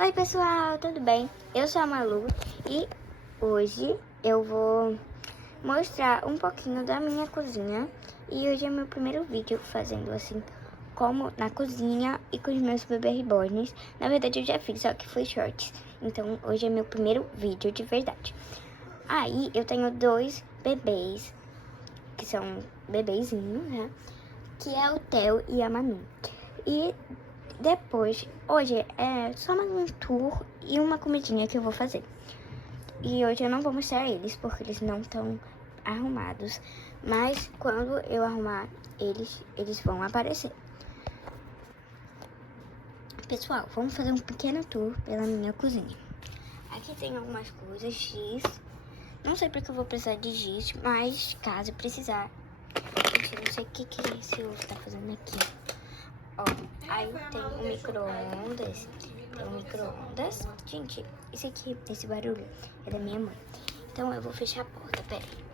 Oi pessoal, tudo bem? Eu sou a Malu e hoje eu vou mostrar um pouquinho da minha cozinha. E hoje é meu primeiro vídeo fazendo assim, como na cozinha e com os meus bebês reborns. Na verdade eu já fiz, só que foi shorts. Então hoje é meu primeiro vídeo de verdade. Aí eu tenho dois bebês, que são bebezinhos, né? Que é o Theo e a Manu. E depois, hoje é só mais um tour e uma comidinha que eu vou fazer. E hoje eu não vou mostrar eles, porque eles não estão arrumados. Mas quando eu arrumar eles vão aparecer. Pessoal, vamos fazer um pequeno tour pela minha cozinha. Aqui tem algumas coisas, giz. Não sei porque eu vou precisar de giz, mas caso precisar. Gente, eu não sei o que esse ovo tá fazendo aqui. Ó, aí tem um micro-ondas. Tem um micro-ondas. Gente, esse barulho é da minha mãe. Então eu vou fechar a porta, pera aí.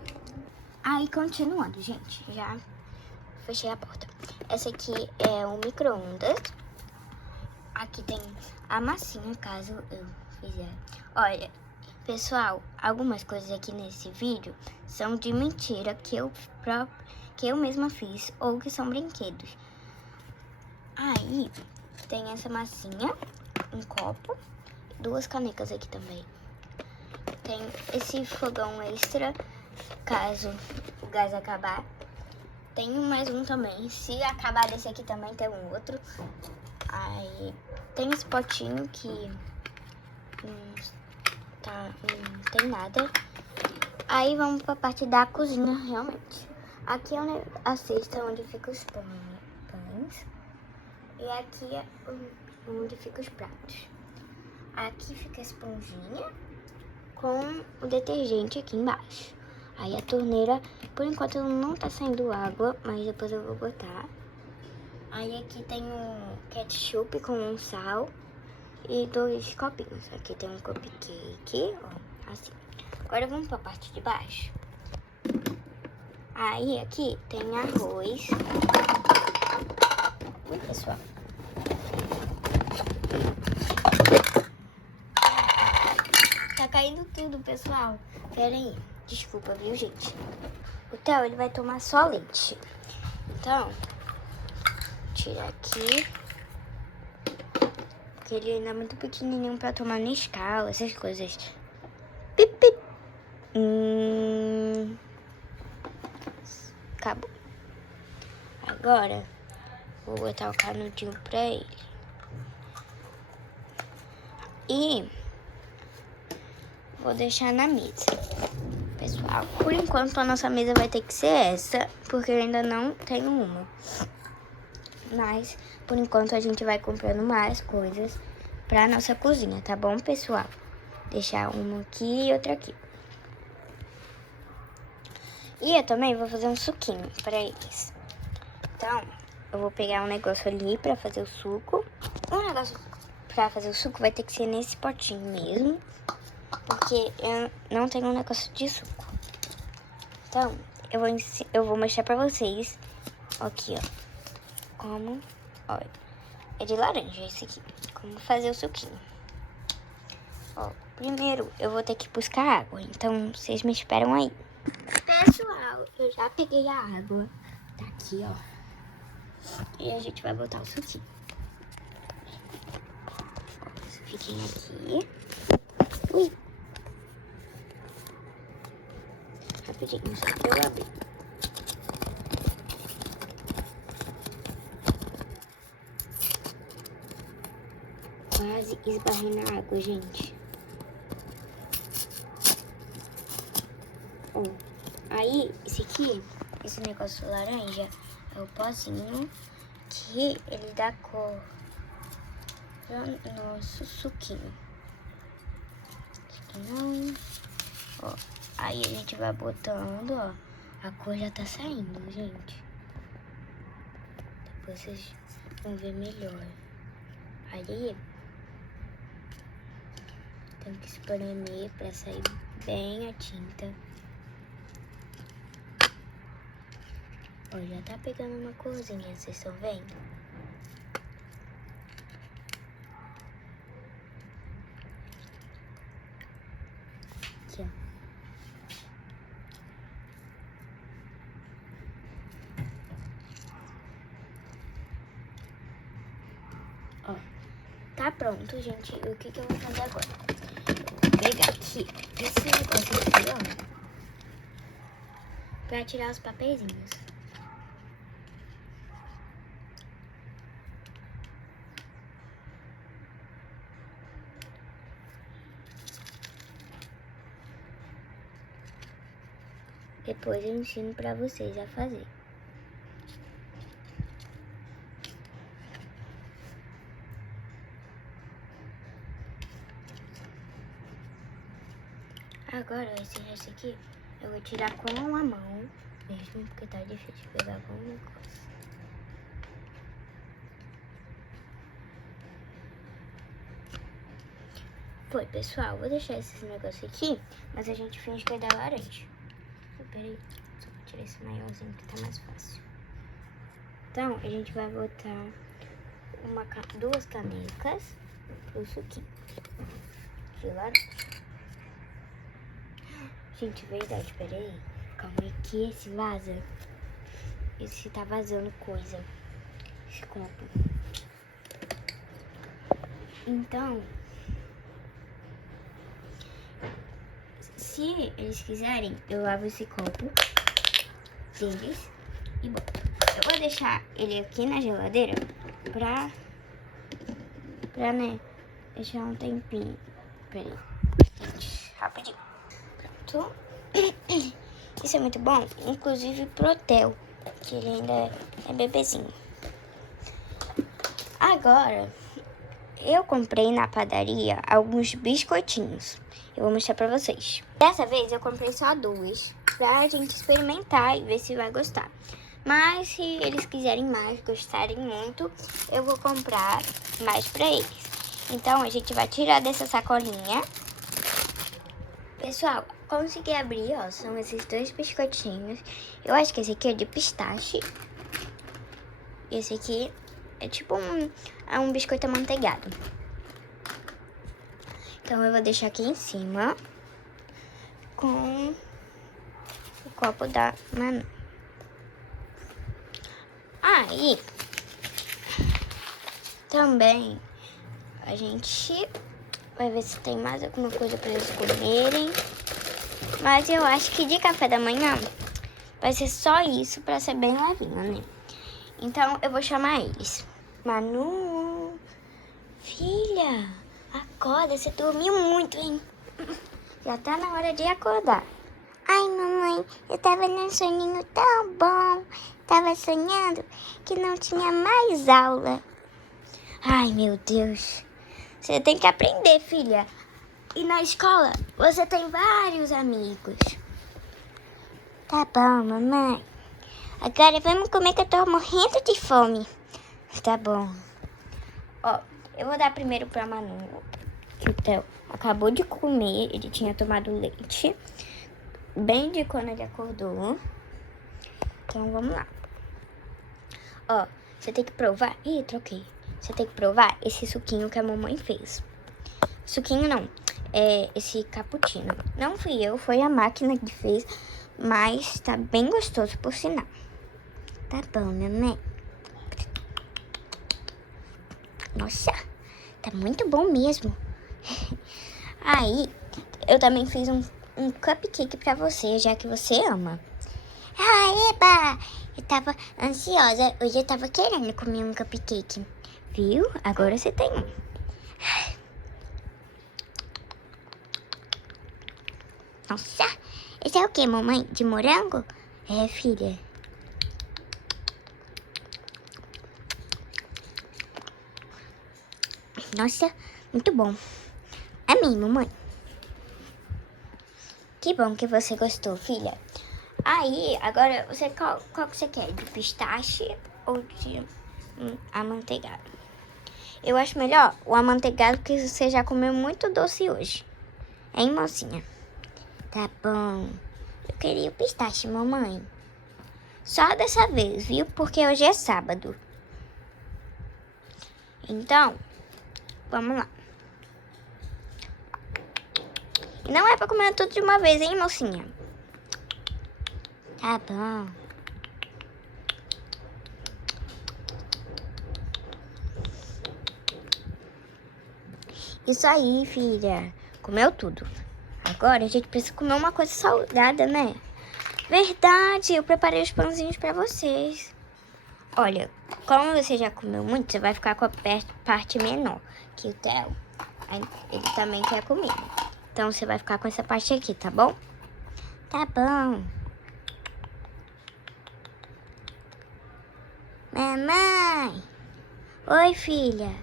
Aí, continuando, gente, já fechei a porta. Essa aqui é o micro-ondas. Aqui tem a massinha, caso eu fizer. Olha, pessoal, algumas coisas aqui nesse vídeo são de mentira que eu mesma fiz ou que são brinquedos. Aí, tem essa massinha, um copo, duas canecas aqui também. Tem esse fogão extra, caso o gás acabar. Tem mais um também. Se acabar desse aqui também, tem um outro. Aí, tem esse potinho que não tem nada. Aí, vamos pra parte da cozinha, realmente. Aqui é a cesta onde fica os pães. E aqui é onde fica os pratos. Aqui fica a esponjinha com o detergente aqui embaixo. Aí a torneira, por enquanto não tá saindo água, mas depois eu vou botar. Aí aqui tem um ketchup com um sal e dois copinhos. Aqui tem um cupcake, ó, assim. Agora vamos pra parte de baixo. Aí aqui tem arroz. Oi, pessoal. Tá caindo tudo, pessoal. Pera aí. Desculpa, viu, gente? O Theo, ele vai tomar só leite. Então, tira aqui. Porque ele ainda é muito pequenininho pra tomar Nescau, essas coisas. Pip, pip. Acabou. Agora, vou botar o canudinho pra ele. E vou deixar na mesa. Pessoal, por enquanto a nossa mesa vai ter que ser essa, porque eu ainda não tenho uma. Mas, por enquanto, a gente vai comprando mais coisas pra nossa cozinha, tá bom, pessoal? Deixar uma aqui e outra aqui. E eu também vou fazer um suquinho pra eles. Então, eu vou pegar um negócio ali pra fazer o suco. O negócio pra fazer o suco vai ter que ser nesse potinho mesmo, porque eu não tenho um negócio de suco. Então, eu vou mostrar pra vocês aqui, ó. Como, olha, é de laranja esse aqui. Como fazer o suquinho. Ó, primeiro eu vou ter que buscar água, então vocês me esperam aí. Pessoal, eu já peguei a água. Tá aqui, ó. E a gente vai botar o suquinho. Ó, esse suquinho aqui. Ui. Rapidinho, só pra eu abrir. Quase esbarrei na água, gente. Ó, aí, esse negócio laranja é o pozinho que ele dá cor no nosso suquinho. Aqui não. Ó, aí a gente vai botando, ó. A cor já tá saindo, gente. Depois vocês vão ver melhor. Aí tem que espremer pra sair bem a tinta. Ó, já tá pegando uma corzinha, vocês estão vendo? Aqui, ó. Ó, tá pronto, gente. E o que eu vou fazer agora? Vou pegar aqui esse negócio aqui, ó, pra tirar os papeizinhos. Depois eu ensino pra vocês a fazer. Agora, esse resto aqui, eu vou tirar com a mão mesmo, porque tá difícil de pegar com o negócio. Foi, pessoal, vou deixar esses negócios aqui, mas a gente finge que é da laranja. Peraí, só vou tirar esse maiorzinho que tá mais fácil. Então, a gente vai botar duas canecas pro suquinho de laranja. Gente, verdade, peraí. Calma aí que esse vaza. Esse tá vazando coisa. Esse copo. Então, se eles quiserem, eu lavo esse copo deles e boto. Eu vou deixar ele aqui na geladeira pra né, deixar um tempinho. Peraí. Gente, rapidinho. Pronto. Isso é muito bom, inclusive pro Theo, que ele ainda é bebezinho. Agora, eu comprei na padaria alguns biscoitinhos. Eu vou mostrar pra vocês. Dessa vez eu comprei só duas, pra gente experimentar e ver se vai gostar. Mas se eles quiserem mais, gostarem muito, eu vou comprar mais pra eles. Então a gente vai tirar dessa sacolinha. Pessoal, consegui abrir, ó, são esses dois biscoitinhos. Eu acho que esse aqui é de pistache. Esse aqui é tipo um biscoito amanteigado. Então eu vou deixar aqui em cima com o copo da Manu. Aí, também a gente vai ver se tem mais alguma coisa para eles comerem. Mas eu acho que de café da manhã vai ser só isso para ser bem levinho, né? Então eu vou chamar eles. Manu, filha, acorda, você dormiu muito, hein? Já tá na hora de acordar. Ai, mamãe, eu tava num soninho tão bom. Tava sonhando que não tinha mais aula. Ai, meu Deus. Você tem que aprender, filha. E na escola, você tem vários amigos. Tá bom, mamãe. Agora vamos comer que eu tô morrendo de fome. Tá bom. Ó, eu vou dar primeiro pra Manu, que o Theo acabou de comer. Ele tinha tomado leite bem de quando ele acordou. Então vamos lá. Ó, você tem que provar. Ih, troquei. Você tem que provar esse suquinho que a mamãe fez. Suquinho não, é esse cappuccino. Não fui eu, foi a máquina que fez, mas tá bem gostoso por sinal. Tá bom, mamãe. Nossa, tá muito bom mesmo. Aí, eu também fiz um cupcake pra você, já que você ama. Ah, eba! Eu tava ansiosa, hoje eu tava querendo comer um cupcake. Viu? Agora você tem um. Nossa, esse é o que, mamãe? De morango? É, filha. Nossa, muito bom. Amei, mamãe. Que bom que você gostou, filha. Aí, agora, qual que você quer? De pistache ou de amanteigado? Eu acho melhor o amanteigado, porque você já comeu muito doce hoje. Hein, mocinha? Tá bom. Eu queria o pistache, mamãe. Só dessa vez, viu? Porque hoje é sábado. Então, vamos lá. E não é pra comer tudo de uma vez, hein, mocinha? Tá bom. Isso aí, filha. Comeu tudo. Agora a gente precisa comer uma coisa salgada, né? Verdade, eu preparei os pãozinhos pra vocês. Olha, como você já comeu muito, você vai ficar com a parte menor. Que o Theo, ele também quer comer. Então você vai ficar com essa parte aqui, tá bom? Tá bom. Mamãe. Oi, filha.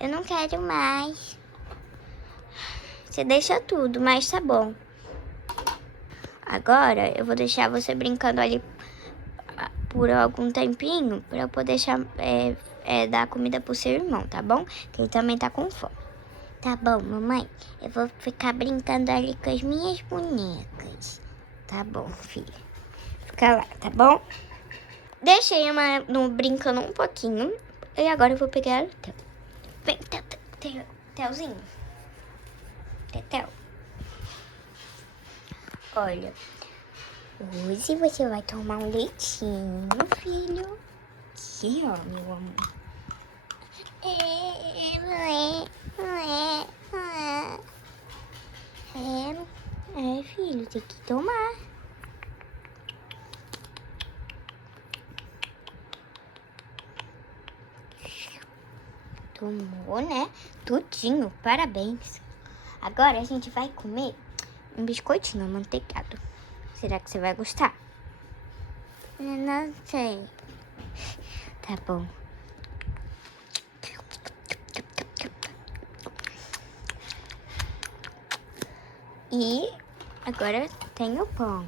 Eu não quero mais. Você deixa tudo, mas tá bom. Agora eu vou deixar você brincando ali por algum tempinho pra eu poder dar comida pro seu irmão, tá bom? Que ele também tá com fome. Tá bom, mamãe. Eu vou ficar brincando ali com as minhas bonecas. Tá bom, filha. Fica lá, tá bom? Deixei a brincando um pouquinho. E agora eu vou pegar o Theo. Vem, Theozinho. Theo. Olha, hoje você vai tomar um leitinho, filho. Aqui, ó, meu amor. Filho, tem que tomar. Tomou, né? Tudinho, parabéns. Agora a gente vai comer um biscoitinho amanteigado. Será que você vai gostar? Não sei. Tá bom. E agora tem o pão.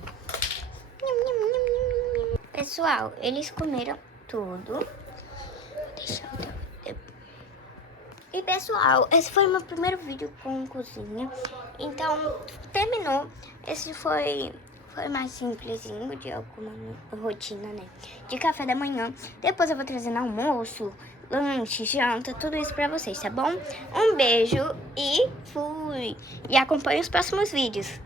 Pessoal, eles comeram tudo. Deixa eu... E pessoal, esse foi o meu primeiro vídeo com cozinha. Então, terminou. Esse foi mais simplesinho, de alguma rotina, né? De café da manhã. Depois eu vou trazendo almoço, lanche, janta, tudo isso pra vocês, tá bom? Um beijo e fui! E acompanhe os próximos vídeos.